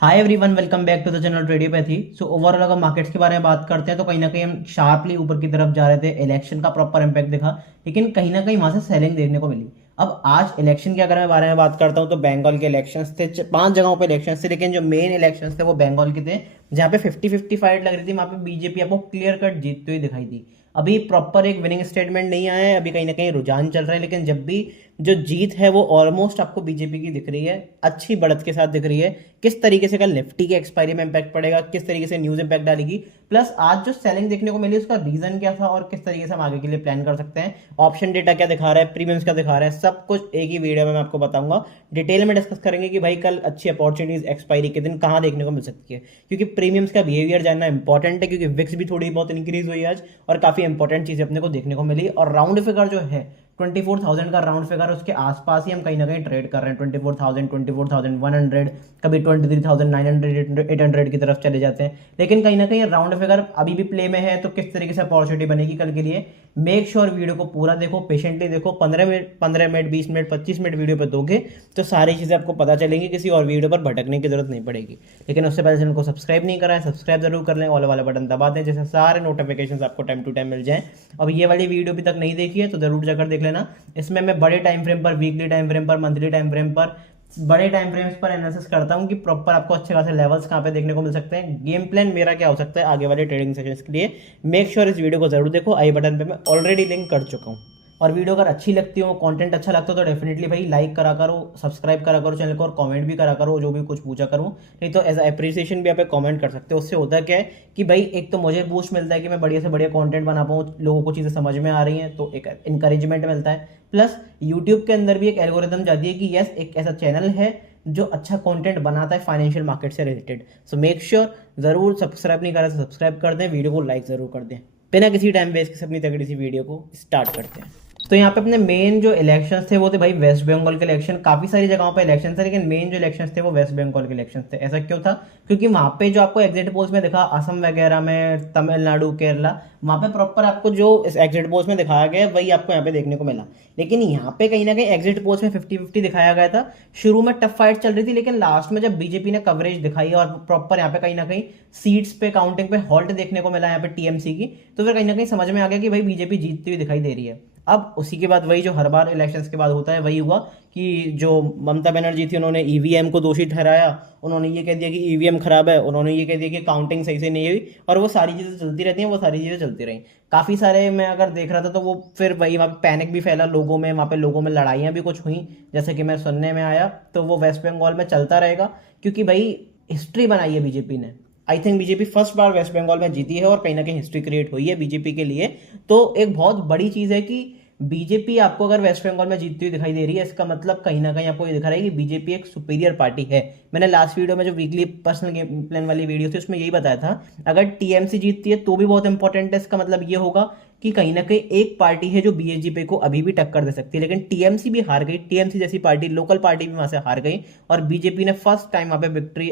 Hi everyone, welcome back to the channel radiopathy. So overall अगर markets के बारे में बात करते हैं तो कहीं ना कहीं हम शार्पली ऊपर की तरफ जा रहे थे। इलेक्शन का प्रॉपर इम्पैक्ट दिखा, लेकिन कहीं ना कहीं वहां से सेलिंग देखने को मिली। अब आज इलेक्शन के अगर मैं बारे में बात करता हूँ तो बंगाल के इलेक्शंस थे, 5 जगहों पे इलेक्शंस थे, लेकिन जो मेन इलेक्शंस थे वो बंगाल के थे, जहाँ पे 50-50 फाइट लग रही थी। वहां पे बीजेपी आपको क्लियर कट जीतती हुई दिखाई दी। अभी प्रॉपर एक विनिंग स्टेटमेंट नहीं आया है, अभी कहीं ना कहीं रुझान चल रहा है, लेकिन जब भी जो जीत है वो ऑलमोस्ट आपको बीजेपी की दिख रही है, अच्छी बढ़त के साथ दिख रही है। किस तरीके से कल निफ्टी के एक्सपायरी में इंपैक्ट पड़ेगा, किस तरीके से न्यूज इंपैक्ट डालेगी, प्लस आज जो सेलिंग देखने को मिली उसका रीजन क्या था और किस तरीके से हम आगे के लिए प्लान कर सकते हैं, ऑप्शन डेटा क्या दिखा रहा है, प्रीमियम्स क्या दिखा रहा है, सब कुछ एक ही वीडियो में मैं आपको बताऊंगा। डिटेल में डिस्कस करेंगे कि भाई कल अच्छी अपॉर्चुनिटीज एक्सपायरी के दिन कहां देखने को मिल सकती है, क्योंकि प्रीमियम्स का बिहेवियर जानना इंपॉर्टेंट है, क्योंकि विक्स भी थोड़ी बहुत इंक्रीज हुई आज और काफी इंपॉर्टेंट चीजें अपने को देखने को मिली। और राउंड फिगर जो है 24,000 का राउंड फिगर, उसके आसपास ही हम कहीं ना कहीं ट्रेड कर रहे हैं। 24,000, 24,100, कभी 23,900, 800 की तरफ चले जाते हैं, लेकिन कहीं ना कहीं राउंड फिगर अभी भी प्ले में है। तो किस तरीके से अपॉर्चुनिटी बनेगी कल के लिए, मेक श्योर वीडियो को पूरा देखो, पेशेंटली देखो। 15 मिनट 20 मिनट 25 मिनट वीडियो पर दोगे तो सारी चीज़ें आपको पता चलेंगी, किसी और वीडियो पर भटकने की जरूरत नहीं पड़ेगी। लेकिन उससे पहले चैनल को सब्सक्राइब नहीं करा है, सब्सक्राइब जरूर कर लें, ऑल वाला बटन दबा दें, जैसे सारे नोटिफिकेशन आपको टाइम टू टाइम मिल जाएं। अब ये वाली वीडियो अभी तक नहीं देखी है तो जरूर जाकर देख लेना। इसमें मैं बड़े टाइम फ्रेम पर, वीकली टाइम फ्रेम पर, मंथली टाइम फ्रेम पर, बड़े टाइम फ्रेम्स पर एनालिसिस करता हूं कि प्रॉपर आपको अच्छे खासे लेवल्स कहां पे देखने को मिल सकते हैं, गेम प्लान मेरा क्या हो सकता है आगे वाले ट्रेडिंग सेशंस के लिए। मेक श्योर इस वीडियो को जरूर देखो, आई बटन पे मैं ऑलरेडी लिंक कर चुका हूं। और वीडियो अगर अच्छी लगती हो, कंटेंट अच्छा लगता हो तो डेफिनेटली भाई लाइक करा करो, सब्सक्राइब करा करो चैनल को, और कमेंट भी करा करो जो भी कुछ पूछा करूँ। नहीं तो एज अप्रिसिएशन भी आप कमेंट कर सकते हो। उससे होता क्या है कि भाई एक तो मुझे बूस्ट मिलता है कि मैं बढ़िया से बढ़िया कंटेंट बना पाऊँ, लोगों को चीज़ें समझ में आ रही हैं तो एक इंकरेजमेंट मिलता है। प्लस यूट्यूब के अंदर भी एक एल्गोरिदम जाती है कि यस, एक ऐसा चैनल है जो अच्छा कंटेंट बनाता है फाइनेंशियल मार्केट से रिलेटेड। सो मेक श्योर जरूर सब्सक्राइब नहीं करा तो सब्सक्राइब कर दें, वीडियो को लाइक जरूर कर दें। बिना किसी टाइम वेस्ट के अपनी तगड़ी सी वीडियो को स्टार्ट करते हैं। तो यहाँ पे अपने मेन जो इलेक्शंस थे वो थे भाई वेस्ट बंगाल के इलेक्शन। काफी सारी जगहों पे इलेक्शन थे, लेकिन मेन जो इलेक्शंस थे वो वेस्ट बंगाल के इलेक्शन थे। ऐसा क्यों था? क्योंकि वहां पे जो आपको एग्जिट पोल्स में दिखा, असम वगैरह में, तमिलनाडु, केरला, वहां पे प्रॉपर आपको जो इस एग्जिट पोल्स में दिखाया गया है वही आपको यहाँ पे देखने को मिला। लेकिन यहाँ पे कहीं ना कहीं एग्जिट पोल्स में 50-50 दिखाया गया था। शुरू में टफ फाइट चल रही थी, लेकिन लास्ट में जब बीजेपी ने कवरेज दिखाई और प्रॉपर यहाँ पे कहीं ना कहीं सीट्स पे काउंटिंग पे हॉल्ट देखने को मिला यहाँ पे टीएमसी की, तो फिर कहीं ना कहीं समझ में आ गया कि भाई बीजेपी जीतती हुई दिखाई दे रही है। अब उसी के बाद वही जो हर बार इलेक्शंस के बाद होता है वही हुआ कि जो ममता बनर्जी थी उन्होंने ईवीएम को दोषी ठहराया। उन्होंने ये कह दिया कि ईवीएम खराब है, उन्होंने ये कह दिया कि काउंटिंग सही से नहीं हुई, और वो सारी चीज़ें चलती रहती हैं, वो सारी चीज़ें चलती रहीं। काफ़ी सारे मैं अगर देख रहा था तो वो फिर वही वहाँ पे पैनिक भी फैला लोगों में, वहाँ पे लोगों में लड़ाइयाँ भी कुछ हुई, जैसे कि मैं सुनने में आया। तो वो वेस्ट बंगाल में चलता रहेगा, क्योंकि भाई हिस्ट्री बनाई है बीजेपी ने। आई थिंक बीजेपी फर्स्ट बार वेस्ट बंगाल में जीती है और कहीं ना कहीं हिस्ट्री क्रिएट हुई है बीजेपी के लिए। तो एक बहुत बड़ी चीज़ है कि बीजेपी आपको अगर वेस्ट बंगाल में जीतती हुई दिखाई दे रही है, इसका मतलब कहीं ना कहीं आपको ये दिखा रहा है कि बीजेपी एक सुपीरियर पार्टी है। मैंने लास्ट वीडियो में जो वीकली पर्सनल गेम प्लान वाली वीडियो थी उसमें यही बताया था, अगर टीएमसी जीतती है तो भी बहुत इंपॉर्टेंट है। इसका मतलब ये होगा कि कहीं ना कहीं एक पार्टी है जो बीजेपी को अभी भी टक्कर दे सकती है। लेकिन टीएमसी भी हार गई, टीएमसी जैसी पार्टी, लोकल पार्टी भी वहां से हार गई, और बीजेपी ने फर्स्ट टाइम वहां पे विक्ट्री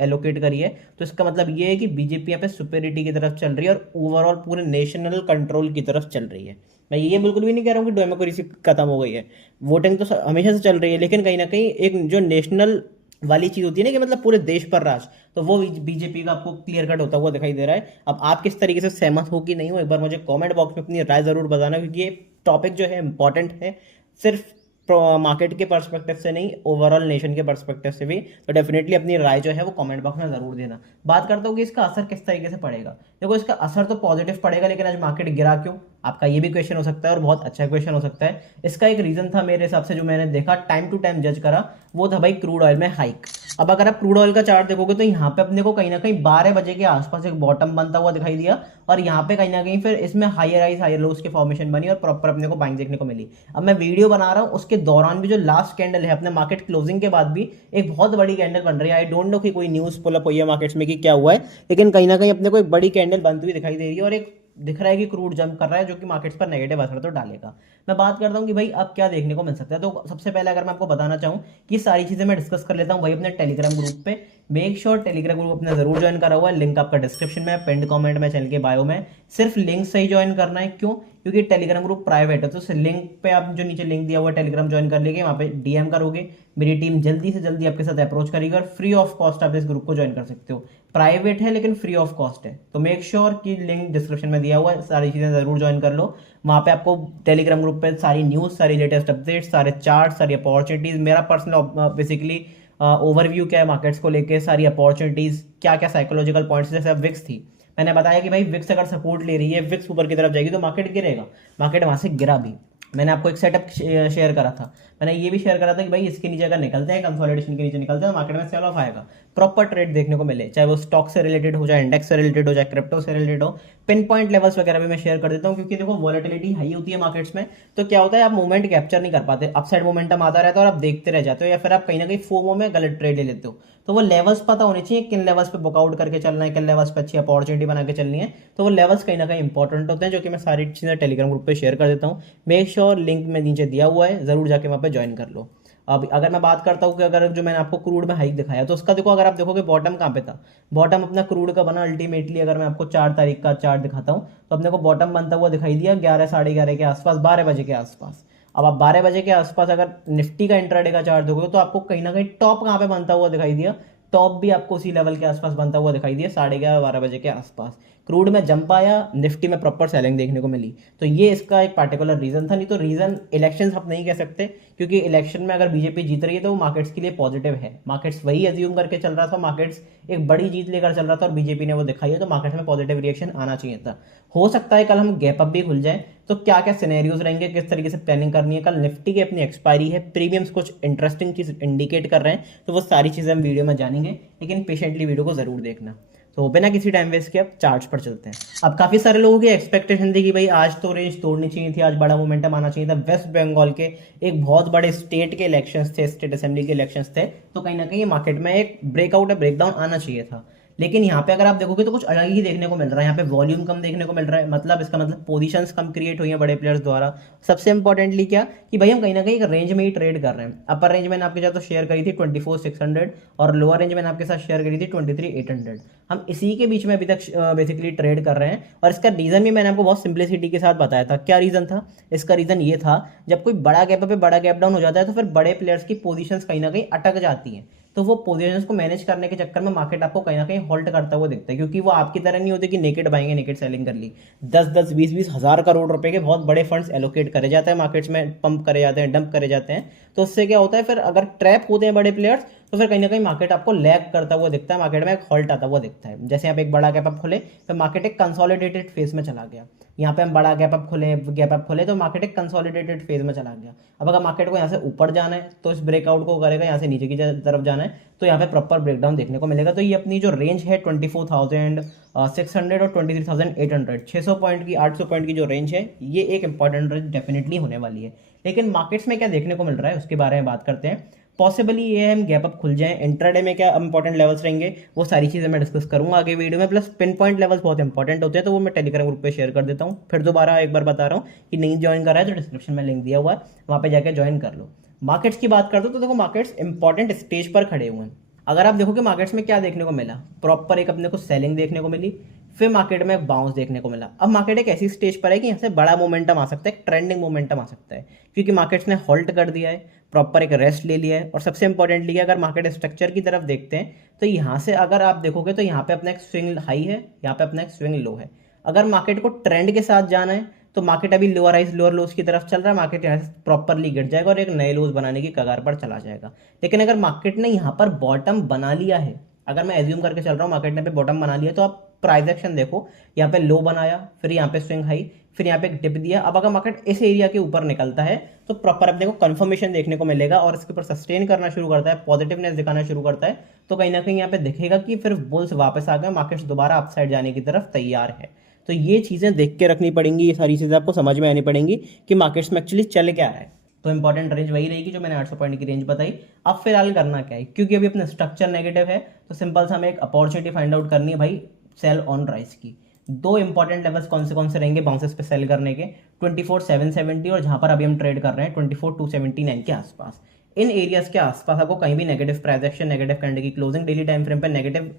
एलोकेट करी है। तो इसका मतलब ये है कि बीजेपी यहाँ पे सुपेरिटी की तरफ चल रही है और ओवरऑल पूरे नेशनल कंट्रोल की तरफ चल रही है। मैं ये बिल्कुल भी नहीं कह रहा हूँ कि डेमोक्रेसी खत्म हो गई है, वोटिंग तो हमेशा से चल रही है, लेकिन कहीं ना कहीं एक जो नेशनल वाली चीज होती है ना कि मतलब पूरे देश पर राज, तो वो बीजेपी का आपको क्लियर कट होता हुआ दिखाई दे रहा है। अब आप किस तरीके से सहमत हो कि नहीं हो, एक बार मुझे कमेंट बॉक्स में अपनी राय जरूर बताना, क्योंकि ये टॉपिक जो है इंपॉर्टेंट है, सिर्फ मार्केट के पर्सपेक्टिव से नहीं, ओवरऑल नेशन के पर्सपेक्टिव से भी। तो डेफिनेटली अपनी राय जो है वो कमेंट बॉक्स में जरूर देना। बात करता हूँ कि इसका असर किस तरीके से पड़ेगा। देखो, इसका असर तो पॉजिटिव पड़ेगा, लेकिन आज मार्केट गिरा क्यों, आपका ये भी क्वेश्चन हो सकता है, और बहुत अच्छा क्वेश्चन हो सकता है। इसका एक रीजन था मेरे हिसाब से, जो मैंने देखा टाइम टू टाइम जज करा, वो था भाई क्रूड ऑयल में हाइक। अब अगर आप क्रूड ऑयल का चार्ट देखोगे तो यहाँ पे अपने को कहीं ना कहीं 12 बजे के आसपास एक बॉटम बनता हुआ दिखाई दिया, और यहाँ पे कहीं ना कहीं फिर इसमें हायर हाइज हायर लोज की फॉर्मेशन बनी और प्रॉपर अपने को बाइंग देखने को मिली। अब मैं वीडियो बना रहा हूँ, उसके दौरान भी जो लास्ट कैंडल है अपने मार्केट क्लोजिंग के बाद भी एक बहुत बड़ी कैंडल बन रही है। आई डोंट नो कि कोई न्यूज पुल अप हुई है मार्केट्स में कि क्या हुआ है, लेकिन कहीं ना कहीं अपने को एक बड़ी कैंडल बनती हुई दिखाई दे रही है, और एक दिख रहा है कि क्रूड जंप कर रहा है, जो कि मार्केट्स पर नेगेटिव असर तो डालेगा। मैं बात करता हूँ कि भाई अब क्या देखने को मिल सकता है। तो सबसे पहले अगर मैं आपको बताना चाहूँ, ये सारी चीजें मैं डिस्कस कर लेता हूँ भाई अपने टेलीग्राम ग्रुप पे, मेक श्योर टेलीग्राम ग्रुप अपना जरूर ज्वाइन करा हुआ है, लिंक आपका डिस्क्रिप्शन में, पिंड कमेंट में, चैनल के बायो में। सिर्फ लिंक से ही ज्वाइन करना है, क्यों? क्योंकि टेलीग्राम ग्रुप प्राइवेट है, तो उस लिंक पे आप जो नीचे लिंक दिया हुआ है टेलीग्राम ज्वाइन कर लेंगे, वहाँ पे डीएम करोगे, मेरी टीम जल्दी से जल्दी आपके साथ अप्रोच करेगी और फ्री ऑफ कॉस्ट आप इस ग्रुप को ज्वाइन कर सकते हो। प्राइवेट है लेकिन फ्री ऑफ कॉस्ट है, तो मेक श्योर कि लिंक डिस्क्रिप्शन में दिया हुआ है, सारी चीजें जरूर ज्वाइन कर लो। वहाँ पे आपको टेलीग्राम ग्रुप पे सारी न्यूज, सारी लेटेस्ट अपडेट, सारे चार्ट, सारी अपॉर्चुनिटीज, मेरा पर्सनल बेसिकली ओवरव्यू क्या है मार्केट्स को लेके, सारी अपॉर्चुनिटीज, क्या क्या साइकोलॉजिकल पॉइंट्स, जैसे अब विक्स थी, मैंने बताया कि भाई विक्स अगर सपोर्ट ले रही है, विक्स ऊपर की तरफ जाएगी तो मार्केट गिरेगा, मार्केट वहां से गिरा भी। मैंने आपको एक सेटअप शेयर करा था, मैंने ये भी शेयर करा था कि भाई इसके नीचे अगर निकलते हैं, कंसोलिडेशन के नीचे निकलते हैं, तो मार्केट में सेल ऑफ आएगा, प्रॉपर ट्रेड देखने को मिले, चाहे वो स्टॉक से रिलेटेड हो, चाहे इंडेक्स से रिलेटेड हो, चाहे क्रिप्टो से रिलेटेड हो। पिन पॉइंट लेवल्स वगैरह भी मैं शेयर कर देता हूँ, क्योंकि देखो वॉलेटिलिटी हाई होती है मार्केट्स में, तो क्या होता है आप मूवमेंट कैप्चर नहीं कर पाते, अपसाइड मोमेंटम आता रहता है और आप देखते रह जाते हो, या फिर आप कहीं ना कहीं फोमो में गलत ट्रेड ले लेते हो। तो वो लेवल्स पता होने चाहिए, किन लेवल्स पे बुकआउट करके चलना है, किन लेवल्स पे अच्छी अपॉर्चुनिटी बना के चलनी है, तो वो लेवल्स कहीं ना कहीं इंपॉर्टेंट होते हैं, जो कि मैं सारी चीज़ें टेलीग्राम ग्रुप पे शेयर कर देता हूँ। मेक श्योर लिंक में नीचे दिया हुआ है, जरूर जाके वहाँ पे ज्वाइन कर लो। अब अगर मैं बात करता हूँ कि अगर जो मैंने आपको क्रूड में हाइक दिखाया, तो उसका देखो, अगर आप देखोगे बॉटम कहाँ पे था, बॉटम अपना क्रूड का बना अल्टीमेटली, अगर मैं आपको 4 तारीख का चार्ट दिखाता हूँ, तो अपने को बॉटम बनता हुआ दिखाई दिया 11 साढ़े 11 के आसपास, 12 बजे के आसपास। अब आप 12 बजे के आसपास अगर निफ्टी का इंट्राडे का चार्ट देखोगे, तो आपको कहीं ना कहीं टॉप कहाँ पे बनता हुआ दिखाई दिया, टॉप भी आपको उसी लेवल के आसपास बनता हुआ दिखाई दिया, 11:30 12 बजे के आसपास। क्रूड में जंप आया, निफ्टी में प्रॉपर सेलिंग देखने को मिली, तो ये इसका एक पार्टिकुलर रीजन था। नहीं तो रीजन इलेक्शंस आप नहीं कह सकते, क्योंकि इलेक्शन में अगर बीजेपी जीत रही है तो वो मार्केट्स के लिए पॉजिटिव है, मार्केट्स वही एज्यूम करके चल रहा था, मार्केट्स एक बड़ी जीत लेकर चल रहा था और बीजेपी ने वो दिखाई है, तो मार्केट में पॉजिटिव रिएक्शन आना चाहिए था। हो सकता है कल हम गैप अप भी खुल जाए, तो क्या क्या सिनेरियोज रहेंगे, किस तरीके से प्लानिंग करनी है, कल निफ्टी की अपनी एक्सपायरी है, प्रीमियम्स कुछ इंटरेस्टिंग चीज इंडिकेट कर रहे हैं, तो वो सारी चीजें हम वीडियो में जानेंगे, लेकिन पेशेंटली वीडियो को जरूर देखना। तो बिना किसी टाइम वेस्ट के अब चार्ट्स पर चलते हैं। अब काफी सारे लोगों की एक्सपेक्टेशन थी कि भाई आज तो रेंज तोड़नी चाहिए थी, आज बड़ा मोमेंटम आना चाहिए था, वेस्ट बंगाल के एक बहुत बड़े स्टेट के इलेक्शंस थे, स्टेट असेंबली के इलेक्शंस थे, तो कहीं ना कहीं मार्केट में एक ब्रेकआउट या ब्रेकडाउन आना चाहिए था। लेकिन यहाँ पे अगर आप देखोगे तो कुछ अलग ही देखने को मिल रहा है, यहाँ पे वॉल्यूम कम देखने को मिल रहा है, मतलब इसका मतलब पोजीशंस कम क्रिएट हुई हैं बड़े प्लेयर्स द्वारा। सबसे इंपॉर्टेंटली क्या कि भाई हम कहीं ना कहीं एक रेंज में ही ट्रेड कर रहे हैं। अपर रेंज मैंने आपके साथ तो शेयर करी थी 24,600 और लोअर रेंज मैंने आपके साथ शेयर करी थी 23,800। हम इसी के बीच में अभी तक बेसिकली ट्रेड कर रहे हैं, और इसका रीजन भी मैंने आपको बहुत सिंप्लिसिटी के साथ बताया था। क्या रीजन था इसका? रीजन ये था, जब कोई बड़ा गैप पे बड़ा गैप डाउन हो जाता है, तो फिर बड़े प्लेयर्स की पोजीशंस कहीं ना कहीं अटक जाती हैं, तो वो पोजीशंस को मैनेज करने के चक्कर में मार्केट आपको कहीं ना कहीं होल्ड करता हुआ दिखता है, क्योंकि वो आपकी तरह नहीं होती कि नेकेड बाइंग नेकेड सेलिंग कर ली। 10-10 20-20 हजार करोड़ रुपए के बहुत बड़े फंड्स एलोकेट करे जाते हैं मार्केट्स में, पंप करे जाते हैं, डंप करे जाते हैं, तो उससे क्या होता है, फिर अगर ट्रैप होते हैं बड़े प्लेयर्स, तो फिर कहीं ना कहीं मार्केट आपको लैग करता हुआ दिखता है, मार्केट में एक हॉल्ट आता हुआ दिखता है। जैसे यहाँ पे एक बड़ा गैप अप खोले, फिर मार्केट एक कंसोलिडेटेड फेज में चला गया, यहाँ पे हम बड़ा गैप अप खोले तो मार्केट एक कंसोलिडेटेड फेज में चला गया। अब अगर मार्केट को यहाँ से ऊपर जाना है तो इस ब्रेकआउट को करेगा, यहाँ से नीचे की तरफ जाना है तो यहाँ पे प्रॉपर ब्रेकडाउन देखने को मिलेगा। तो ये अपनी जो रेंज है 24,600 और 23,800, 600 पॉइंट की, 800 पॉइंट की जो रेंज है, ये एक इंपॉर्टेंट रेंज डेफिनेटली होने वाली है। लेकिन मार्केट्स में क्या देखने को मिल रहा है उसके बारे में बात करते हैं। पॉसिबली ये हम गैप अप खुल जाए, इंट्राडे में क्या इंपॉर्टेंट लेवल्स रहेंगे, वो सारी चीज़ें मैं डिस्कस करूंगा आगे वीडियो में। प्लस पिन पॉइंट लेवल्स बहुत इंपॉर्टेंट होते हैं, तो वो मैं टेलीग्राम ग्रुप पे शेयर कर देता हूँ। फिर दोबारा एक बार बता रहा हूँ कि नहीं ज्वाइन कर रहा है तो डिस्क्रिप्शन में लिंक दिया हुआ है, वहाँ पे जाकर ज्वाइन कर लो। मार्केट्स की बात करते हो तो देखो मार्केट्स इंपॉर्टेंट स्टेज पर खड़े हुए हैं। अगर आप देखोगे मार्केट्स में क्या देखने को मिला, प्रॉपर एक अपने को सेलिंग देखने को मिली, फिर मार्केट में एक बाउंस देखने को मिला। अब मार्केट एक ऐसी स्टेज पर है कि यहाँ से बड़ा मोमेंटम आ सकता है, ट्रेंडिंग मोमेंटम आ सकता है, क्योंकि मार्केट्स ने होल्ड कर दिया है, प्रॉपर एक रेस्ट ले लिया है। और सबसे इंपॉर्टेंटली अगर मार्केट स्ट्रक्चर की तरफ देखते हैं तो यहाँ से अगर आप देखोगे तो यहाँ पे अपना एक स्विंग हाई है, यहाँ पे अपना एक स्विंग लो है। अगर मार्केट को ट्रेंड के साथ जाना है तो मार्केट अभी लोअर हाइज लोअर लोज की तरफ चल रहा है, मार्केट यहाँ से प्रॉपरली गिर जाएगा और एक नए लोज बनाने की कगार पर चला जाएगा। लेकिन अगर मार्केट ने यहाँ पर बॉटम बना लिया है, अगर मैं एज्यूम करके चल रहा हूँ मार्केट ने पे बॉटम बना लिया, तो आप प्राइस एक्शन देखो, यहाँ पे लो बनाया, फिर यहाँ पे स्विंग हाई, फिर यहाँ पे एक डिप दिया। अब अगर मार्केट इस एरिया के ऊपर निकलता है तो प्रॉपर अपने को कंफर्मेशन देखने को मिलेगा और इसके ऊपर सस्टेन करना शुरू करता है, पॉजिटिवनेस दिखाना शुरू करता है, तो कहीं ना कहीं यहाँ पे दिखेगा कि फिर बुल्स वापस आ गए, मार्केट्स दोबारा अपसाइड जाने की तरफ तैयार है। तो ये चीजें देख के रखनी पड़ेंगी, ये सारी चीजें आपको समझ में आनी पड़ेंगी कि मार्केट्स में एक्चुअली चल क्या रहा है। तो इंपॉर्टेंट रेंज वही रहेगी जो मैंने 800 पॉइंट की रेंज बताई। अब फिलहाल करना क्या है, क्योंकि अभी अपना स्ट्रक्चर नेगेटिव है, तो सिंपल सा हमें एक अपॉर्चुनिटी फाइंड आउट करनी है भाई, सेल ऑन राइज की। दो इंपॉर्टेंट लेवल्स कौन से रहेंगे बाउंसेस पे सेल करने के, 24,770 और जहां पर अभी हम ट्रेड कर रहे हैं 24,279 के आसपास। इन एरियाज के आसपास आपको कहीं भी negative price action, negative candle की क्लोजिंग डेली टाइम फ्रेम पे नेगेटिव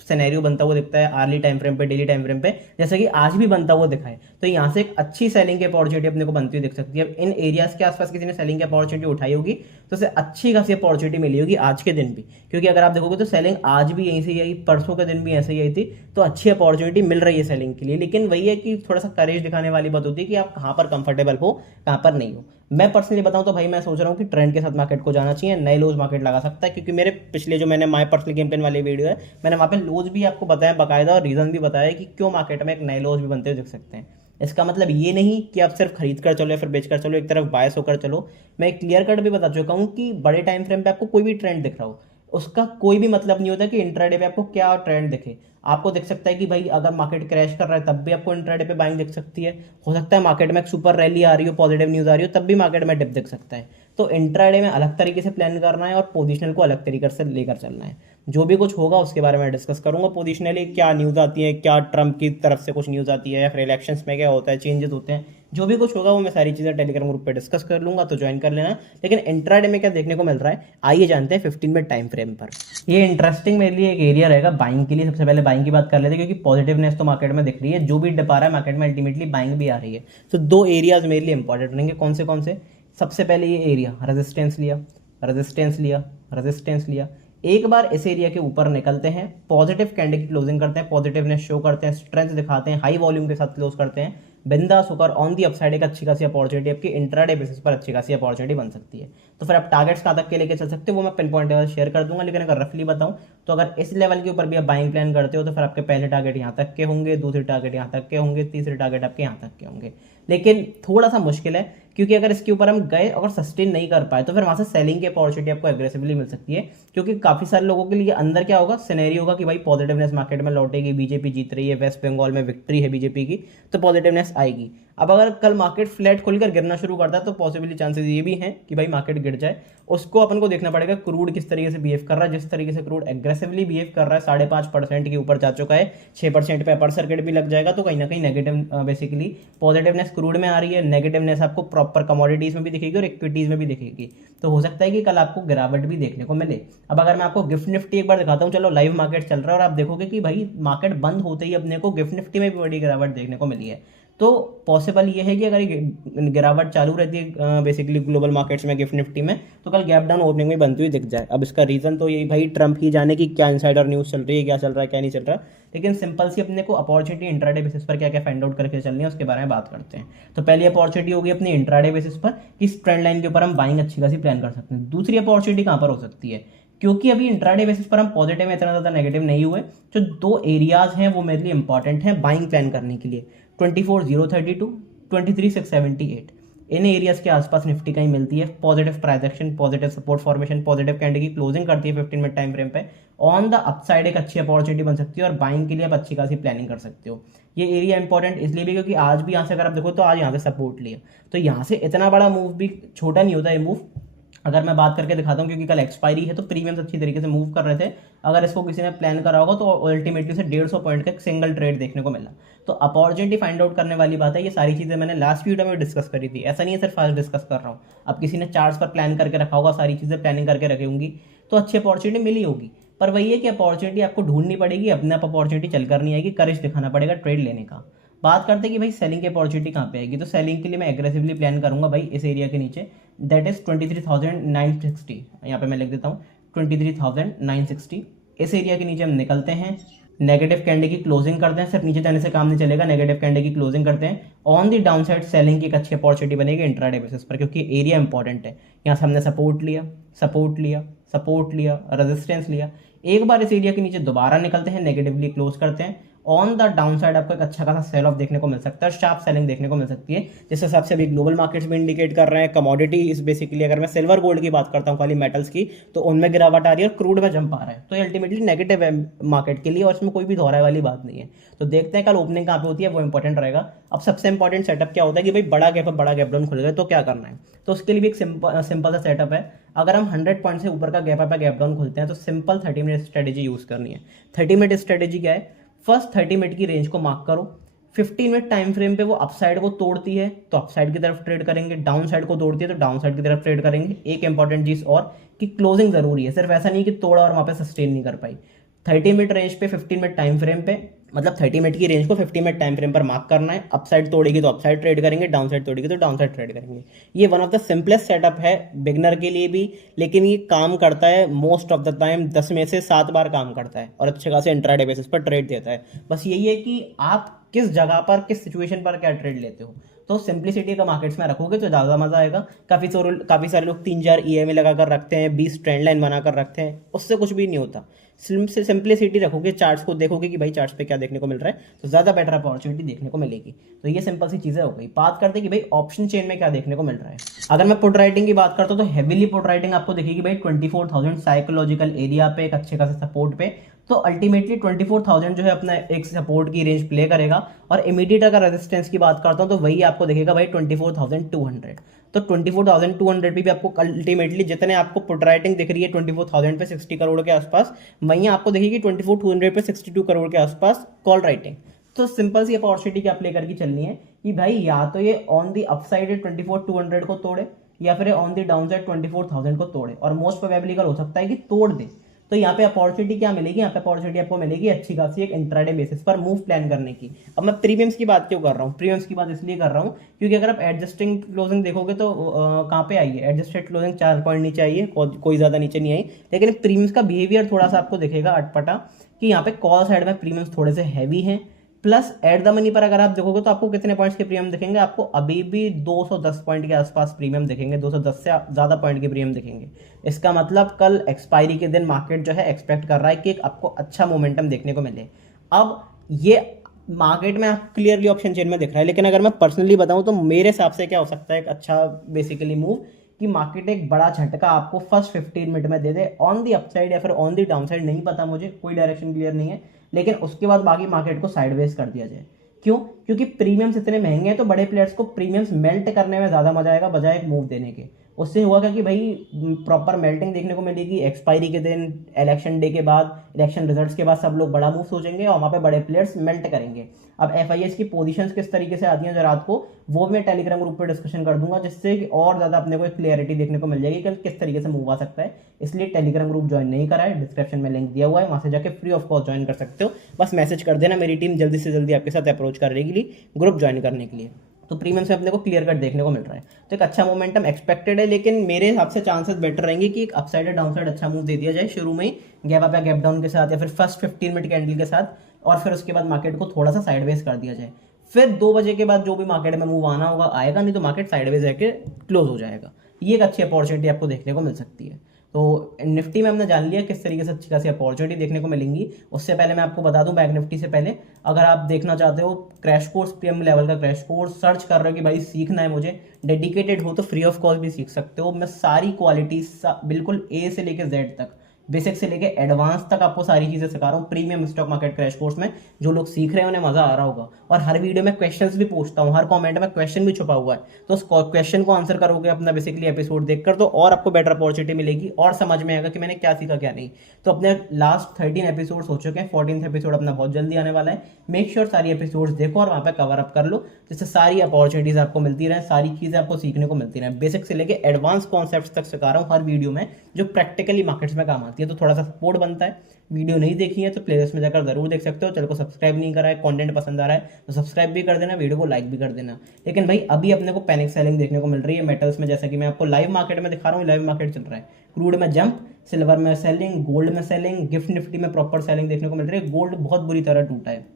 सिनेरियो बनता हुआ दिखता है, आर्ली टाइम फ्रेम पे, डेली टाइम फ्रेम पे, जैसे कि आज भी बनता हुआ दिखा है, तो यहाँ से एक अच्छी सेलिंग की अपॉर्चुनिटी अपने को बनती हुई दिख सकती है। अब इन एरियाज के आसपास किसी ने सेलिंग की अपॉर्चुनिटी उठाई होगी तो उसे अच्छी खासी अपॉर्चुनिटी मिली होगी आज के दिन भी, क्योंकि अगर आप देखोगे तो सेलिंग आज भी यहीं से आई, परसों के दिन भी ऐसे ही आई थी, तो अच्छी अपॉर्चुनिटी मिल रही है सेलिंग के लिए। लेकिन वही है कि थोड़ा सा करेज दिखाने वाली बात होती है कि आप कहाँ पर कंफर्टेबल हो, कहाँ पर नहीं हो। मैं पर्सनली बताऊं तो भाई मैं सोच रहा हूँ कि ट्रेंड के साथ मार्केट को जाना चाहिए, नए लोज मार्केट लगा सकता है, क्योंकि मेरे पिछले जो मैंने माय पर्सनल गेम प्लान वाली वीडियो है, मैंने वहाँ पे लोज भी आपको बताया बाकायदा, और रीजन भी बताया कि क्यों मार्केट में एक नए लोज भी बनते हुए दिख सकते हैं। इसका मतलब ये नहीं कि आप सिर्फ खरीद कर चलो या फिर बेच कर चलो, एक तरफ बायस होकर चलो। मैं क्लियर कट भी बता चुका हूँ कि बड़े टाइम फ्रेम पे आपको कोई भी ट्रेंड दिख रहा हो, उसका कोई भी मतलब नहीं होता कि इंट्राडे पे आपको क्या ट्रेंड दिखे। आपको दिख सकता है कि भाई अगर मार्केट क्रैश कर रहा है तब भी आपको इंट्राडे पे बाइंग दिख सकती है, हो सकता है मार्केट में एक सुपर रैली आ रही हो, पॉजिटिव न्यूज आ रही हो, तब भी मार्केट में डिप दिख सकता है। तो इंट्राडे में अलग तरीके से प्लान करना है और पोजिशनल को अलग तरीके से लेकर चलना है। जो भी कुछ होगा उसके बारे में डिस्कस करूंगा, पोजिशनली क्या न्यूज़ आती है, क्या ट्रम्प की तरफ से कुछ न्यूज़ आती है या फिर इलेक्शंस में क्या होता है, चेंजेस होते हैं, जो भी कुछ होगा वो मैं सारी चीज़ें टेलीग्राम ग्रुप पे डिस्कस कर लूंगा, तो ज्वाइन कर लेना। लेकिन इंट्राडे में क्या देखने को मिल रहा है आइए जानते हैं 15 मिनट टाइम फ्रेम पर। ये इंटरेस्टिंग मेरे लिए एक एरिया रहेगा बाइंग के लिए। सबसे पहले बाइंग की बात कर लेते हैं, क्योंकि पॉजिटिवनेस तो मार्केट में दिख रही है, जो भी डिप आ रहा है मार्केट में अल्टीमेटली बाइंग भी आ रही है। तो दो एरियाज मेरे लिए इंपॉर्टेंट रहेंगे। कौन से? सबसे पहले ये एरिया रेजिस्टेंस लिया, रेजिस्टेंस लिया, रेजिस्टेंस लिया। एक बार इस एरिया के ऊपर निकलते हैं, पॉजिटिव कैंडल की क्लोजिंग करते हैं, पॉजिटिवनेस शो करते हैं, स्ट्रेंथ दिखाते हैं, हाई वॉल्यूम के साथ क्लोज करते हैं, बिंदास होकर ऑन दी अपसाइड एक अच्छी खासी अपॉर्चुनिटी आपकी इंट्राडे बेसिस पर अच्छी खासी अपॉर्चुनिटी बन सकती है। तो फिर आप टारगेट्स कहाँ तक के लेके चल सकते हो वो मैं पिन पॉइंट लेवल शेयर कर दूंगा, लेकिन अगर रफली बताऊं तो अगर इस लेवल के ऊपर भी आप बाइंग प्लान करते हो तो फिर आपके पहले टारगेट यहाँ तक के होंगे, दूसरे टारगेट यहाँ तक के होंगे, तीसरे टारगेट आपके यहाँ तक के होंगे। लेकिन थोड़ा सा मुश्किल है, क्योंकि अगर इसके ऊपर हम गए और सस्टेन नहीं कर पाए तो फिर वहां से सेलिंग की अपॉर्चुनिटी आपको एग्रेसिवली मिल सकती है, क्योंकि काफी सारे लोगों के लिए अंदर क्या होगा, सिनेरियो होगा कि भाई पॉजिटिवनेस मार्केट में लौटेगी, बीजेपी जीत रही है, वेस्ट बंगाल में विक्ट्री है बीजेपी की, तो पॉजिटिवनेस आएगी। अब अगर कल मार्केट फ्लैट खुलकर गिरना शुरू करता है तो पॉसिबली चांसेस ये भी हैं कि भाई मार्केट गिर जाए। उसको अपन को देखना पड़ेगा क्रूड किस तरीके से बिहेव कर रहा है। जिस तरीके से क्रूड एग्रेसिवली बिहेव कर रहा है, 5.5% के ऊपर जा चुका है, 6% पे अपर सर्किट भी लग जाएगा, तो कहीं ना कहीं नेगेटिव बेसिकली पॉजिटिवनेस क्रूड में आ रही है, नेगेटिवनेस आपको प्रॉपर कमोडिटीज में भी दिखेगी और इक्विटीज में भी दिखेगी। तो हो सकता है कि कल आपको गिरावट भी देखने को मिले। अब अगर मैं आपको गिफ्ट निफ्टी एक बार दिखाता हूँ, चलो लाइव मार्केट चल रहा है और आप देखोगे कि भाई मार्केट बंद होते ही अपने को गिफ्ट निफ्टी में भी बड़ी गिरावट देखने को मिली है। तो पॉसिबल ये है कि अगर गिरावट चालू रहती है बेसिकली ग्लोबल मार्केट्स में गिफ्ट निफ्टी में, तो कल गैप डाउन ओपनिंग में बनती हुई दिख जाए। अब इसका रीजन तो यही भाई ट्रम्प ही जाने की क्या इनसाइडर न्यूज़ चल रही है, क्या चल रहा है क्या नहीं चल रहा, लेकिन सिंपल सी अपने को अपॉर्चुनिटी इंट्राडे बेसिस पर क्या क्या फाइंड आउट करके चलनी है उसके बारे में बात करते हैं। तो पहली अपॉर्चुनिटी होगी अपनी इंट्राडे बेसिस पर कि इस ट्रेंड लाइन के ऊपर हम बाइंग अच्छी खासी प्लान कर सकते हैं। दूसरी अपॉर्चुनिटी कहाँ पर हो सकती है, क्योंकि अभी इंट्राडे बेसिस पर हम पॉजिटिव में इतना ज़्यादा नेगेटिव नहीं हुए, जो दो एरियाज हैं वो मेरे लिए इंपॉर्टेंट हैं बाइंग प्लान करने के लिए, 24,032, 23,678। इन एरियाज के आसपास निफ्टी कहीं मिलती है, positive price action, positive support formation, positive candle की क्लोजिंग करती है 15 मिनट टाइम फ्रेम पे, ऑन द अपसाइड एक अच्छी अपॉर्चुनिटी बन सकती है और बाइंग के लिए आप अच्छी खासी प्लानिंग कर सकते हो। ये एरिया इंपॉर्टेंट इसलिए भी क्योंकि आज भी यहाँ से अगर आप देखो तो आज यहाँ से सपोर्ट लिया, तो यहाँ से इतना बड़ा मूव भी छोटा नहीं होता ये मूव। अगर मैं बात करके दिखाता हूँ, क्योंकि कल एक्सपायरी है तो प्रीमियम्स अच्छी तरीके से मूव कर रहे थे, अगर इसको किसी ने प्लान करा होगा तो अल्टीमेटली से 150 पॉइंट का एक सिंगल ट्रेड देखने को मिला। तो अपॉर्चुनिटी फाइंड आउट करने वाली बात है। ये सारी चीज़ें मैंने लास्ट वीडियो में डिस्कस करी थी, ऐसा नहीं है सिर्फ आज डिस्कस कर रहा हूँ। अब किसी ने चार्ट्स पर प्लान करके रखा होगा, सारी चीज़ें प्लानिंग करके रखी होंगी, तो अच्छी अपॉर्चुनिटी मिली होगी। पर वही है कि अपॉर्चुनिटी आपको ढूंढनी पड़ेगी, अपने आप अपॉर्चुनिटी चल कर नहीं आएगी, करेज दिखाना पड़ेगा ट्रेड लेने का। बात करते हैं कि भाई सेलिंग की अपॉर्चुनिटी कहाँ पे आएगी, तो सेलिंग के लिए मैं एग्रेसिवली प्लान करूंगा भाई इस एरिया के नीचे, दैट इज 23,960। यहाँ पे मैं लिख देता हूँ 23,960। इस एरिया के नीचे हम निकलते हैं, नेगेटिव कैंडल की क्लोजिंग करते हैं, सिर्फ नीचे जाने से काम नहीं चलेगा, नेगेटिव कैंडल की क्लोजिंग करते हैं, on the down side selling की एक अच्छी अपॉर्चुनिटी बनेगी इंट्राडे बेसिस पर, क्योंकि एरिया इंपॉर्टेंट है। यहाँ से हमने सपोर्ट लिया, सपोर्ट लिया, सपोर्ट लिया, रेजिस्टेंस लिया, एक बार इस एरिया के नीचे दोबारा निकलते हैं, नेगेटिवली क्लोज करते हैं, ऑन द डाउन साइड आपको एक अच्छा खासा सेल ऑफ देखने को मिल सकता है, शार्प सेलिंग देखने को मिल सकती है, जिस हिसाब से अभी ग्लोबल मार्केट्स में इंडिकेट कर रहे हैं। कमोडिटी इस बेसिकली अगर मैं सिल्वर गोल्ड की बात करता हूँ खाली मेटल्स की, तो उनमें गिरावट आ रही है और क्रूड में जंप आ रहा है, तो अल्टीमेटली नेगेटिव है मार्केट के लिए और इसमें कोई भी दोहराए वाली बात नहीं है। तो देखते हैं कल ओपनिंग कहाँ पे होती है, वो इंपॉर्टेंट रहेगा। अब सबसे इंपॉर्टेंट सेटअप क्या होता है कि भाई बड़ा गैप डाउन खुल गया तो क्या करना है, तो उसके लिए भी एक सिंपल सा सेटअप है। अगर हम 100 पॉइंट से ऊपर का गैप डाउन खुलते हैं तो सिंपल 30 मिनट स्ट्रेटेजी यूज करनी है। 30 मिनट स्ट्रेटेजी क्या है, फर्स्ट 30 मिनट की रेंज को मार्क करो, 15 मिनट टाइम फ्रेम पे वो अपसाइड को तोड़ती है तो अपसाइड की तरफ ट्रेड करेंगे, डाउन साइड को तोड़ती है तो डाउन साइड की तरफ ट्रेड करेंगे। एक इंपॉर्टेंट चीज और कि क्लोजिंग जरूरी है, सिर्फ ऐसा नहीं कि तोड़ा और वहां पे सस्टेन नहीं कर पाई। 30 मिनट रेंज पे, 15 मिनट टाइम फ्रेम पे, मतलब 30 मिनट की रेंज को 15 मिनट टाइम फ्रेम पर मार्क करना है। अपसाइड तोड़ेगी तो अपसाइड ट्रेड करेंगे, डाउन साइड तोड़ेगी तो डाउन साइड ट्रेड करेंगे। ये one of the simplest setup है बिगनर के लिए भी, लेकिन ये काम करता है मोस्ट ऑफ द टाइम, 10 में से 7 बार काम करता है और अच्छे खासे इंट्राडे बेसिस पर ट्रेड देता है। बस यही है कि आप किस जगह पर, किस सिचुएशन पर क्या ट्रेड लेते हो। तो सिंप्लिसिटी का मार्केट्स में रखोगे तो ज़्यादा मजा आएगा। काफ़ी सारे लोग 3-4 EMA लगाकर रखते हैं, 20 ट्रेंड लाइन बनाकर रखते हैं, उससे कुछ भी नहीं होता। सिंप्लिसिटी रखोगे, चार्ट्स को देखोगे कि भाई चार्ट्स पे क्या देखने को मिल रहा है, तो ज़्यादा बेटर अपॉर्चुनिटी देखने को मिलेगी। तो ये सिंपल सी चीज़ें हो गई। बात करते हैं कि भाई ऑप्शन चेन में क्या देखने को मिल रहा है। अगर मैं पुट राइटिंग की बात करता हूँ तो हेवीली पुट राइटिंग आपको दिखेगी भाई 24,000 साइकोलॉजिकल एरिया पे, एक अच्छे खासे सपोर्ट पे। तो अल्टीमेटली 24,000 जो है अपना एक सपोर्ट की रेंज प्ले करेगा। और इमीडिएट अगर रेजिस्टेंस की बात करता हूँ तो वही आपको दिखेगा भाई 24,200। तो 24,200 पे भी आपको अल्टीमेटली जितने आपको पुट राइटिंग दिख रही है 24,000 पे 60 करोड़ के आसपास, वहीं आपको दिखेगी 24,200 पे 62 करोड़ के आसपास कॉल राइटिंग। तो सिंपल सी अपॉर्चुनिटी क्या प्ले करके चलनी है कि भाई या तो ये ऑन दी अपसाइड 24,200 को तोड़े, या फिर ऑन दी डाउन साइड 24,000 को तोड़े, और मोस्ट प्रोबेबली हो सकता है कि तोड़ दे। तो यहाँ पे अपॉर्चुनिटी क्या मिलेगी, यहाँ पे अपॉर्चुनिटी आपको मिलेगी अच्छी खासी एक इंट्राडे बेसिस पर मूव प्लान करने की। अब मैं प्रीमियम्स की बात क्यों कर रहा हूँ, प्रीमियम्स की बात इसलिए कर रहा हूँ क्योंकि अगर आप एडजस्टिंग क्लोजिंग देखोगे तो कहाँ पे आई है, एडजस्टेड क्लोजिंग 4 पॉइंट नीचे आई है, कोई ज्यादा नीचे नहीं आई। लेकिन प्रीमियम्स का बिहेवियर थोड़ा सा आपको दिखेगा अटपटा, कि यहाँ पे कॉल साइड में प्रीमियम्स थोड़े से हैवी हैं। प्लस एट द मनी पर अगर आप देखोगे तो आपको कितने पॉइंट्स के प्रीमियम दिखेंगे, आपको अभी भी 210 पॉइंट के आसपास प्रीमियम दिखेंगे, 210 से ज़्यादा पॉइंट के प्रीमियम दिखेंगे। इसका मतलब कल एक्सपायरी के दिन मार्केट जो है एक्सपेक्ट कर रहा है कि एक आपको अच्छा मोमेंटम देखने को मिले। अब ये मार्केट में क्लियरली ऑप्शन चेन में दिख रहा है, लेकिन अगर मैं पर्सनली बताऊं तो मेरे हिसाब से क्या हो सकता है एक अच्छा बेसिकली मूव, कि मार्केट एक बड़ा झटका आपको फर्स्ट 15 मिनट में दे दे ऑन दी अपसाइड या फिर ऑन दी डाउन साइड, नहीं पता मुझे, कोई डायरेक्शन क्लियर नहीं है। लेकिन उसके बाद बाकी मार्केट को साइडवेज कर दिया जाए। क्यों? क्योंकि प्रीमियम्स इतने महंगे हैं तो बड़े प्लेयर्स को प्रीमियम्स मेल्ट करने में ज़्यादा मजा आएगा बजाय एक मूव देने के। उससे हुआ क्या कि भाई प्रॉपर मेल्टिंग देखने को मिलेगी एक्सपायरी के दिन, इलेक्शन डे के बाद, इलेक्शन रिजल्ट्स के बाद सब लोग बड़ा मूव सोचेंगे और वहाँ पे बड़े प्लेयर्स मेल्ट करेंगे। अब FIS की पोजीशंस किस तरीके से आती हैं जो रात को, वो मैं टेलीग्राम ग्रुप पे डिस्कशन कर दूंगा, जिससे कि और ज़्यादा अपने को एक क्लियरिटी देखने को मिल जाएगी कि किस तरीके से मूव आ सकता है। इसलिए टेलीग्राम ग्रुप ज्वाइन नहीं करा है, डिस्क्रिप्शन में लिंक दिया हुआ है, वहाँ से जाकर फ्री ऑफ कॉस्ट ज्वाइन कर सकते हो। बस मैसेज कर देना, मेरी टीम जल्दी से जल्दी आपके साथ अप्रोच करेगी ग्रुप ज्वाइन करने के लिए। तो प्रीमियम से अपने को क्लियर कट देखने को मिल रहा है, तो एक अच्छा मोमेंटम एक्सपेक्टेड है। लेकिन मेरे हिसाब से चांसेस बेटर रहेंगे कि एक अपसाइड या डाउन साइड अच्छा मूव दे दिया जाए शुरू में ही, गैप अप या गैप डाउन के साथ, या फिर फर्स्ट 15 मिनट कैंडल के साथ, और फिर उसके बाद मार्केट को थोड़ा सा साइडवेज कर दिया जाए। फिर 2 बजे के बाद जो भी मार्केट में मूव आना होगा आएगा, नहीं तो मार्केट साइडवेज आके क्लोज हो जाएगा। ये एक अच्छी अपॉर्चुनिटी आपको देखने को मिल सकती है। तो निफ्टी में हमने जान लिया किस तरीके से अच्छी खासी अपॉर्चुनिटी देखने को मिलेंगी। उससे पहले मैं आपको बता दूं, बैंक निफ्टी से पहले अगर आप देखना चाहते हो क्रैश कोर्स, PM लेवल का क्रैश कोर्स सर्च कर रहे हो कि भाई सीखना है मुझे, डेडिकेटेड हो तो फ्री ऑफ कॉस्ट भी सीख सकते हो। मैं सारी क्वालिटी बिल्कुल A से लेके Z तक, बेसिक से लेके एडवांस तक आपको सारी चीजें सिखा रहा हूँ premium stock market crash course में। जो लोग सीख रहे हैं उन्हें मजा आ रहा होगा। और हर वीडियो में क्वेश्चंस भी पूछता हूँ, हर कमेंट में क्वेश्चन भी छुपा हुआ है, तो उस क्वेश्चन को आंसर करोगे अपना बेसिकली एपिसोड देखकर, तो और आपको बेटर अपॉर्चुनिटी मिलेगी और समझ में आएगा कि मैंने क्या सीखा क्या नहीं। तो अपने लास्ट 13 एपिसोड हो चुके हैं, 14th एपिसोड अपना बहुत जल्दी आने वाला है। मेक श्योर सारी एपिसोड्स देखो और वहाँ पे कवर अप कर लो, जिससे सारी अपॉर्चुनिटीज आपको मिलती रहे, सारी चीजें आपको सीखने को मिलती रहे। बेसिक से लेके एडवांस कॉन्सेप्ट्स तक सिखा रहा हूँ हर वीडियो में, जो प्रैक्टिकली मार्केट्स में काम आती है। तो थोड़ा सा सपोर्ट बनता है। वीडियो नहीं देखी है तो प्लेलिस्ट में जाकर जरूर देख सकते हो। चैनल को सब्सक्राइब नहीं करा है, कंटेंट पसंद आ रहा है तो सब्सक्राइब भी कर देना, वीडियो को लाइक भी कर देना। लेकिन भाई अभी अपने को पैनिक सेलिंग देखने को मिल रही है मेटल्स में, जैसा कि मैं आपको लाइव मार्केट में दिखा रहा हूँ। लाइव मार्केट चल रहा है, क्रूड में जंप, सिल्वर में सेलिंग, गोल्ड में सेलिंग, गिफ्ट निफ्टी में प्रॉपर सेलिंग देखने को मिल रही है। गोल्ड बहुत बुरी तरह टूटा है,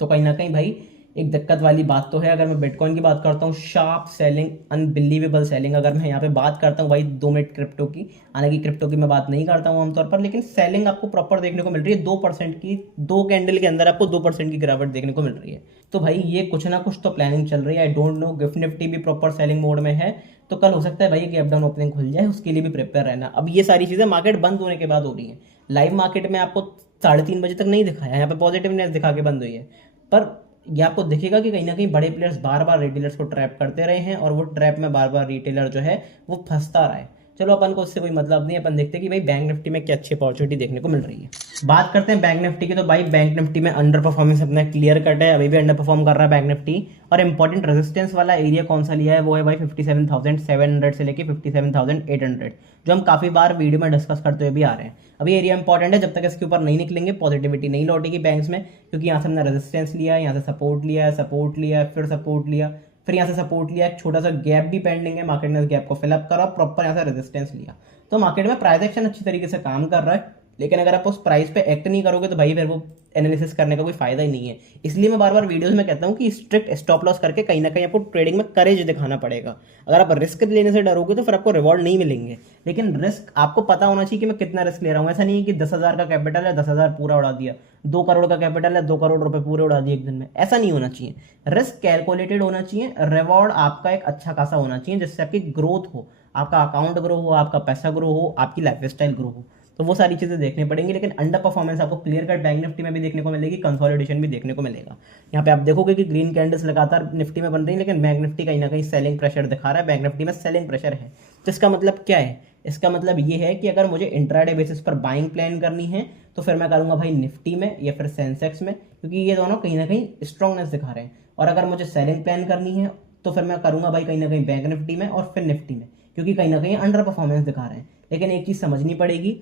तो कहीं ना कहीं भाई एक दिक्कत वाली बात तो है। अगर मैं बिटकॉइन की बात करता हूँ, शार्प सेलिंग, अनबिलीवेबल सेलिंग। अगर मैं यहाँ पे बात करता हूँ भाई 2 मिनट क्रिप्टो की, हालांकि क्रिप्टो की मैं बात नहीं करता हूँ आमतौर पर, लेकिन सेलिंग आपको प्रॉपर देखने को मिल रही है। 2% की, 2 कैंडल के अंदर आपको 2% की गिरावट देखने को मिल रही है। तो भाई ये कुछ ना कुछ तो प्लानिंग चल रही है। I don't know, gift Nifty भी प्रॉपर सेलिंग मोड में है, तो कल हो सकता है भाई गैप डाउन ओपनिंग खुल जाए, उसके लिए भी प्रिपेयर रहना। अब ये सारी चीजें मार्केट बंद होने के बाद हो रही है। लाइव मार्केट में आपको 3:30 बजे तक नहीं दिखाया, यहाँ पे पॉजिटिवनेस दिखा के बंद हुई है, पर ये आपको दिखेगा कि कहीं ना कहीं बड़े प्लेयर्स बार बार रिटेलर्स को ट्रैप करते रहे हैं, और वो ट्रैप में बार बार रिटेलर जो है वो फंसता रहा है। चलो अपन को उससे कोई मतलब नहीं है, अपन देखते हैं कि भाई बैंक निफ्टी में क्या अच्छी अपॉर्चुनिटी देखने को मिल रही है। बात करते हैं बैंक निफ्टी की, तो भाई बैंक निफ्टी में अंडर परफॉर्मेंस अपना क्लियर कट है, अभी भी अंडर परफॉर्म कर रहा है बैंक निफ्टी। और इंपॉर्टेंट रेजिस्टेंस वाला एरिया कौन सा लिया है, वो है भाई 57,700 से लेके 57,800, जो हम काफी बार वीडियो में डिस्कस करते हुए भी आ रहे हैं। अभी एरिया इंपॉर्टेंट है, जब तक इसके ऊपर नहीं निकलेंगे पॉजिटिविटी नहीं लौटेगी बैंक्स में, क्योंकि यहाँ से हमने रेजिस्टेंस लिया है, यहाँ से सपोर्ट लिया है, सपोर्ट लिया है, फिर सपोर्ट लिया, फिर यहाँ से सपोर्ट लिया, एक छोटा सा गैप भी पेंडिंग है, मार्केट ने उस गैप को फिलअप करा, प्रॉपर यहाँ से रेजिस्टेंस लिया। तो मार्केट में प्राइस एक्शन अच्छी तरीके से काम कर रहा है, लेकिन अगर आप उस प्राइस पे एक्ट नहीं करोगे तो भाई फिर वो एनालिसिस करने का कोई फायदा ही नहीं है। इसलिए मैं बार बार वीडियोस में कहता हूँ कि स्ट्रिक्ट स्टॉप लॉस करके कहीं ना कहीं आपको ट्रेडिंग में करेज दिखाना पड़ेगा। अगर आप रिस्क लेने से डरोगे तो फिर आपको रिवॉर्ड नहीं मिलेंगे, लेकिन रिस्क आपको पता होना चाहिए कि मैं कितना रिस्क ले रहा हूँ। ऐसा नहीं है कि 10,000 का कैपिटल है, 10,000 पूरा उड़ा दिया, 2 करोड़ का कैपिटल है, 2 करोड़ रुपए पूरे उड़ा दिए एक दिन में। ऐसा नहीं होना चाहिए, रिस्क कैलकुलेटेड होना चाहिए, रिवॉर्ड आपका एक अच्छा खासा होना चाहिए, जिससे आपकी ग्रोथ हो, आपका अकाउंट ग्रो हो, आपका पैसा ग्रो हो, आपकी लाइफ स्टाइल ग्रो हो। तो वो सारी चीजें देखनी पड़ेंगी। लेकिन अंडर परफॉर्मेंस आपको क्लियर कट बैंक निफ्टी में भी देखने को मिलेगी, कंसोलिडेशन भी देखने को मिलेगा। यहाँ पे आप देखोगे कि ग्रीन कैंडल्स लगातार निफ्टी में बन रही है, लेकिन बैंक निफ्टी कहीं ना कहीं सेलिंग प्रेशर दिखा रहा है, बैंक निफ्टी में सेलिंग प्रेशर है। तो इसका मतलब क्या है, इसका मतलब ये है कि अगर मुझे इंट्राडे बेसिस पर बाइंग प्लान करनी है तो फिर मैं करूंगा भाई निफ्टी में या फिर सेंसेक्स में, क्योंकि ये दोनों कहीं ना कहीं स्ट्रॉन्गनेस दिखा रहे हैं। और अगर मुझे सेलिंग प्लान करनी है तो फिर मैं करूंगा भाई कहीं ना कहीं बैंक निफ्टी में और फिर निफ्टी में, क्योंकि कहीं ना कहीं अंडर परफॉर्मेंस दिखा रहे हैं। लेकिन एक चीज समझनी पड़ेगी,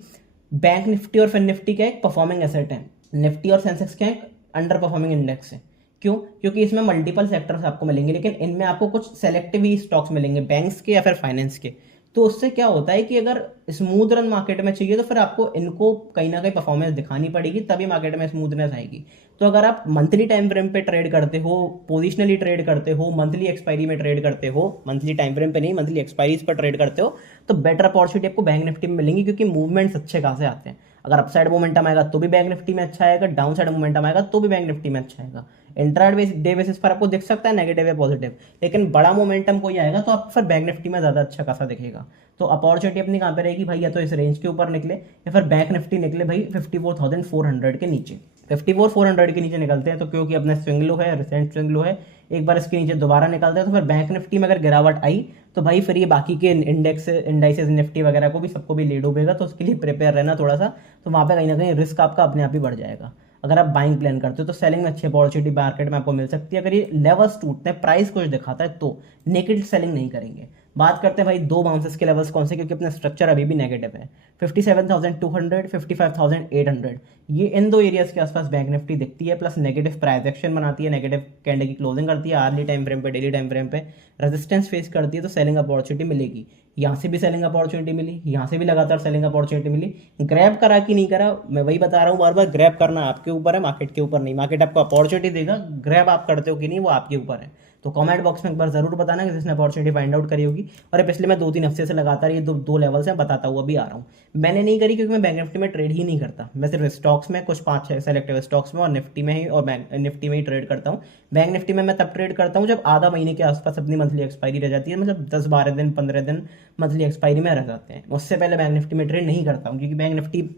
बैंक निफ्टी और फिर निफ्टी क्या एक परफॉर्मिंग एसेट है, निफ्टी और सेंसेक्स क्या एक अंडर परफॉर्मिंग इंडेक्स है। क्यों? क्योंकि इसमें मल्टीपल सेक्टर्स आपको मिलेंगे, लेकिन इनमें आपको कुछ सेलेक्टिव ही स्टॉक्स मिलेंगे, बैंक्स के या फिर फाइनेंस के। तो उससे क्या होता है कि अगर स्मूथ रन मार्केट में चाहिए तो फिर आपको इनको कहीं ना कहीं परफॉर्मेंस दिखानी पड़ेगी, तभी मार्केट में स्मूथनेस आएगी। तो अगर आप मंथली टाइम फ्रेम पे ट्रेड करते हो, पोजिशनली ट्रेड करते हो, मंथली एक्सपायरी में ट्रेड करते हो, मंथली टाइम फ्रेम पे नहीं मंथली एक्सपायरीज पर ट्रेड करते हो, तो बेटर अपॉर्चुनिटी आपको बैंक निफ्टी में मिलेंगी, क्योंकि मूवमेंट्स अच्छे खासे आते हैं। अगर अपसाइड मोमेंटम आएगा तो भी बैंक निफ्टी में अच्छा आएगा, डाउन साइड मोमेंटम आएगा तो भी बैंक निफ्टी में अच्छा आएगा। डे बेसिस पर आपको दिख सकता है नेगेटिव या पॉजिटिव, लेकिन बड़ा मोमेंटम कोई आएगा तो आप फिर बैंक निफ्टी में ज्यादा अच्छा खासा दिखेगा। तो अपॉर्चुनिटी अपनी कहाँ पे रहेगी भाई, या तो इस रेंज के ऊपर निकले या फिर बैंक निफ्टी निकले भाई 54,400 के नीचे। 54,400 के नीचे निकलते हैं तो क्योंकि अपना स्विंग लो है, रिसेंट स्विंग लो है, एक बार इसके नीचे दोबारा निकलते हैं तो फिर बैंक निफ्टी में अगर गिरावट आई तो भाई फिर ये बाकी के इंडाइसेस निफ्टी वगैरह को भी सबको भी ले डूबेगा। तो उसके लिए प्रिपेयर रहना थोड़ा सा, तो वहाँ पे कहीं ना कहीं रिस्क आपका अपने आप ही बढ़ जाएगा। अगर आप बाइंग प्लान करते हो तो सेलिंग में अच्छी अपॉर्चुनिटी मार्केट में आपको मिल सकती है। अगर ये लेवल्स टूटते हैं, प्राइस कुछ दिखाता है, तो नेकेड सेलिंग नहीं करेंगे। बात करते हैं भाई दो बाउंसेस के लेवल्स कौन से, क्योंकि अपना स्ट्रक्चर अभी भी नेगेटिव है। 57,200, 55,800, ये इन दो एरियाज के आसपास बैंक निफ्टी दिखती है, प्लस नेगेटिव प्राइस एक्शन बनाती है, नेगेटिव कैंडल की क्लोजिंग करती है, आर्ली टाइम फ्रेम पे, डेली टाइम फ्रेम पे रेजिस्टेंस फेस करती है, तो सेलिंग अपॉर्चुनिटी मिलेगी। यहाँ से भी सेलिंग अपॉर्चुनिटी मिली, यहाँ से भी लगातार सेलिंग अपॉर्चुनिटी मिली। ग्रैब करा कि नहीं करा, मैं वही बता रहा हूँ बार बार, ग्रैब करना आपके ऊपर है, मार्केट के ऊपर नहीं। मार्केट आपको अपॉर्चुनिटी देगा, ग्रैब आप करते हो कि नहीं वो आपके ऊपर है। तो कमेंट बॉक्स में एक बार जरूर बताना कि जिसने अपॉर्चुनिटी फाइंड आउट करी होगी। और पिछले मैं 2-3 हफ्ते से लगातार ये दो लेवल्स हैं बताता हुआ भी आ रहा हूँ। मैंने नहीं करी क्योंकि मैं बैंक निफ्टी में ट्रेड ही नहीं करता, मैं सिर्फ स्टॉक्स में कुछ 5-6 सेलेक्टिव स्टॉक्स में और निफ्टी में ही, और बैंक निफ्टी में ही ट्रेड करता हूँ। बैंक निफ्टी में मैं तब ट्रेड करता हूँ जब आधा महीने के आसपास अपनी मंथली एक्सपायरी रह जाती है, मतलब 10-12 दिन 15 दिन मंथली एक्सपायरी में रह जाते हैं। उससे पहले बैंक निफ्टी में ट्रेड नहीं करता हूँ, क्योंकि बैंक निफ्टी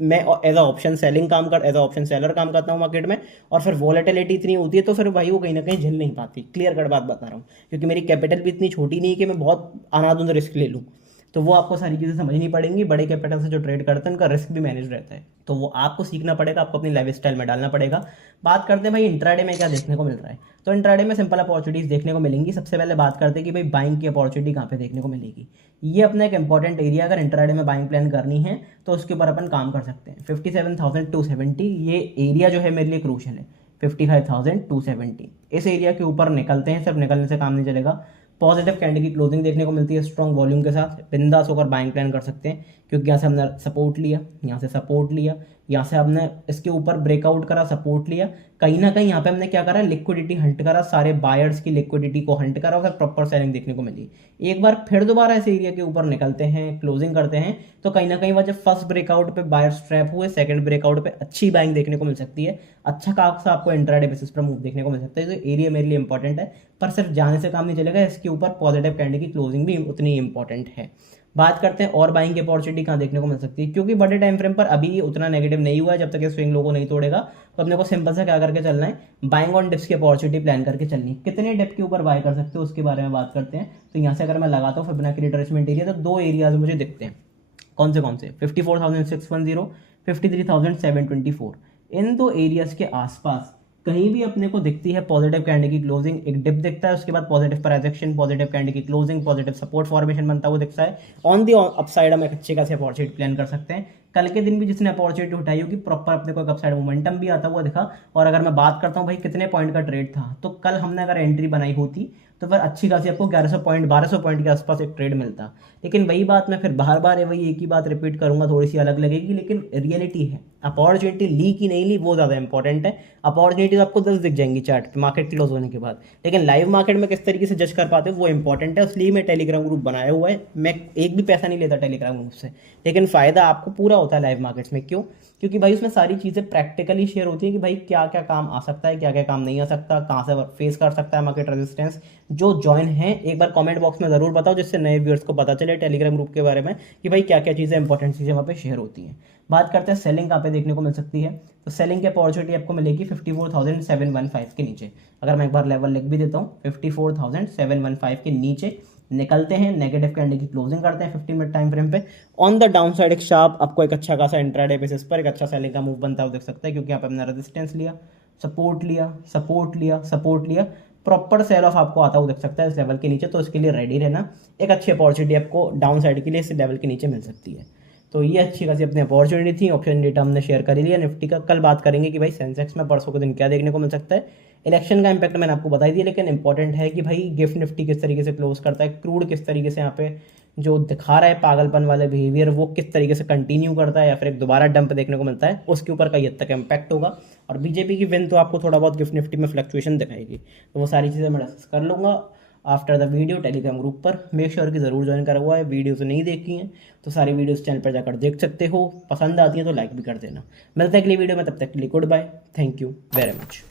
मैं एज अ ऑप्शन सेलिंग काम कर एज अ ऑप्शन सेलर काम करता हूँ मार्केट में, और फिर वॉलेटिलिटी इतनी होती है तो फिर भाई वो कहीं ना कहीं झेल नहीं पाती। क्लियर कट बात बता रहा हूँ, क्योंकि मेरी कैपिटल भी इतनी छोटी नहीं है कि मैं बहुत अनाधुंध रिस्क ले लूँ। तो वो आपको सारी चीज़ें समझनी पड़ेंगी। बड़े कैपिटल से जो ट्रेड करते हैं उनका रिस्क भी मैनेज रहता है, तो वो आपको सीखना पड़ेगा, आपको अपनी लाइफ स्टाइल में डालना पड़ेगा। बात करते हैं भाई इंट्राडे में क्या देखने को मिल रहा है। तो इंट्राडे में सिंपल अपॉर्चुनिटीज देखने को मिलेंगी। सबसे पहले बात करते हैं कि भाई बाइंग की अपॉर्चुनिटी कहाँ पे देखने को मिलेगी। ये अपना एक इंपॉर्टेंट एरिया, अगर इंट्राडे में बाइंग प्लान करनी है तो उसके ऊपर अपन काम कर सकते हैं। 57,270 ये एरिया जो है मेरे लिए क्रूशल है। 55,270 इस एरिया के ऊपर निकलते हैं, सिर्फ निकलने से काम नहीं चलेगा। पॉजिटिव कैंडल की क्लोजिंग देखने को मिलती है स्ट्रॉन्ग वॉल्यूम के साथ, बिंदास होकर बाइंग प्लान कर सकते हैं, क्योंकि यहाँ से हमने सपोर्ट लिया, यहाँ से सपोर्ट लिया, यहाँ से हमने इसके ऊपर ब्रेकआउट करा, सपोर्ट लिया, कहीं ना कहीं यहाँ पे हमने क्या करा, लिक्विडिटी हंट करा, सारे बायर्स की लिक्विडिटी को हंट करा, फिर प्रॉपर सेलिंग देखने को मिली। एक बार फिर दोबारा इस एरिया के ऊपर निकलते हैं, क्लोजिंग करते हैं, तो कहीं ना कहीं वह जब फर्स्ट ब्रेकआउट पे बायर्स ट्रैप हुए, सेकंड ब्रेकआउट पे अच्छी बाइंग देखने को मिल सकती है, अच्छा खासा आपको इंट्राडे बेसिस पर मूव देखने को मिल सकता है। तो एरिया मेरे लिए इंपॉर्टेंट है, पर सिर्फ जाने से काम नहीं चलेगा, इसके ऊपर पॉजिटिव कैंडल की क्लोजिंग भी उतनी इंपॉर्टेंट है। बात करते हैं और बाइंग की अपॉर्चुनिटी कहाँ देखने को मिल सकती है, क्योंकि बड़े टाइम फ्रेम पर अभी उतना नेगेटिव नहीं हुआ है, जब तक ये स्विंग लो को नहीं तोड़ेगा तो अपने को सिंपल सा क्या करके चलना है, बाइंग ऑन डिप्स की अपॉर्चुनिटी प्लान करके चलनी है। कितने डिप के ऊपर बाय कर सकते हो उसके बारे में बात करते हैं। तो यहाँ से अगर मैं लगाता हूँ फिबोनाची रिट्रेसमेंट एरिया, तो दो एरियाज मुझे दिखते हैं। कौन से 54,610, 53,724। इन दो एरियाज के आसपास कहीं भी अपने को दिखती है पॉजिटिव कैंडल की क्लोजिंग, एक डिप दिखता है, उसके बाद पॉजिटिव प्राइजेक्शन, पॉजिटिव कैंडल की क्लोजिंग, पॉजिटिव सपोर्ट फॉर्मेशन बनता हुआ दिखता है, ऑन दी अपसाइड हम एक अच्छे खासी अपॉर्चुनिटी प्लान कर सकते हैं। कल के दिन भी जिसने अपॉर्चुनिटी उठाई होगी प्रॉपर अपने को एक अपसाइड मोमेंटम भी आता हुआ दिखा। और अगर मैं बात करता हूँ भाई कितने पॉइंट का ट्रेड था, तो कल हमने अगर एंट्री बनाई होती तो फिर अच्छी खासी आपको 1100 पॉइंट 1200 पॉइंट के आसपास एक ट्रेड मिलता। लेकिन वही बात मैं फिर बार बार वही एक ही बात रिपीट करूंगा, थोड़ी सी अलग लगेगी, लेकिन रियलिटी है अपॉर्चुनिटी ली कि नहीं ली वो ज़्यादा इंपॉर्टेंट है। अपॉर्चुनिटीज आपको 10 दिख जाएंगी चार्ट पे मार्केट क्लोज होने के बाद, लेकिन लाइव मार्केट में किस तरीके से जज कर पाते हो वो इंपॉर्टेंट है। इसलिए मैं टेलीग्राम ग्रुप बनाया हुआ है, मैं एक भी पैसा नहीं लेता टेलीग्राम ग्रुप से, लेकिन फ़ायदा आपको पूरा होता है लाइव मार्केट्स में। क्यों? क्योंकि भाई उसमें सारी चीज़ें प्रैक्टिकली शेयर होती है कि भाई क्या क्या काम आ सकता है, क्या क्या काम नहीं आ सकता, कहाँ से फेस कर सकता है मार्केट रेजिस्टेंस। जो ज्वाइन है एक बार कमेंट बॉक्स में ज़रूर बताओ, जिससे नए व्यूअर्स को पता चले टेलीग्राम ग्रुप के बारे में कि भाई क्या क्या चीज़ें इंपॉर्टेंट चीज़ें वहाँ पे शेयर होती हैं। बात करते हैं सेलिंग कहाँ पे देखने को मिल सकती है। तो सेलिंग की अपॉर्चुनिटी आपको मिलेगी 54,715 के नीचे। अगर मैं एक बार लेवल लिख भी देता हूँ, 54,715 के नीचे निकलते हैं, नेगेटिव कैंडल की क्लोजिंग करते हैं 50 मिनट टाइम फ्रेम पे, ऑन द डाउन साइड एक शार्प आपको एक अच्छा खासा इंट्राडे बेसिस पर एक अच्छा सेलिंग का मूव बनता हुआ देख सकता है, क्योंकि यहाँ पे हमने रेजिस्टेंस लिया, सपोर्ट लिया, सपोर्ट लिया, सपोर्ट लिया, प्रॉपर सेल ऑफ आपको आता हुआ देख सकता है इस लेवल के नीचे। तो इसके लिए रेडी रहना, एक अच्छी अपॉर्चुनिटी आपको डाउन साइड के लिए इस लेवल के नीचे मिल सकती है। तो ये अच्छी खासी अपनी अपॉर्चुनिटी थी। ऑप्शन डेटा हमने शेयर कर ही लिया निफ्टी का। कल बात करेंगे कि भाई सेंसेक्स में परसों के दिन क्या देखने को मिल सकता है। इलेक्शन का इंपैक्ट मैंने आपको बता दिया, लेकिन इंपॉर्टेंट है कि भाई गिफ्ट निफ्टी किस तरीके से क्लोज करता है, क्रूड किस तरीके से यहाँ पे जो दिखा रहा है पागलपन वाले बिहेवियर वो किस तरीके से कंटिन्यू करता है या फिर एक दोबारा डंप देखने को मिलता है, उसके ऊपर कई हद तक इम्पैक्ट होगा। और बीजेपी की विन तो आपको थोड़ा बहुत गिफ्ट निफ्टी में फ्लक्चुएशन दिखाएगी, तो वो सारी चीज़ें मैं डिस्कस कर लूँगा after the video Telegram group पर। मेक श्योर कि ज़रूर ज्वाइन करा हुआ है। वीडियोस नहीं देखी हैं तो सारी वीडियोस चैनल पर जाकर देख सकते हो, पसंद आती हैं तो लाइक भी कर देना। मिलते हैं अगली वीडियो में, तब तक के लिए good bye, thank you very much.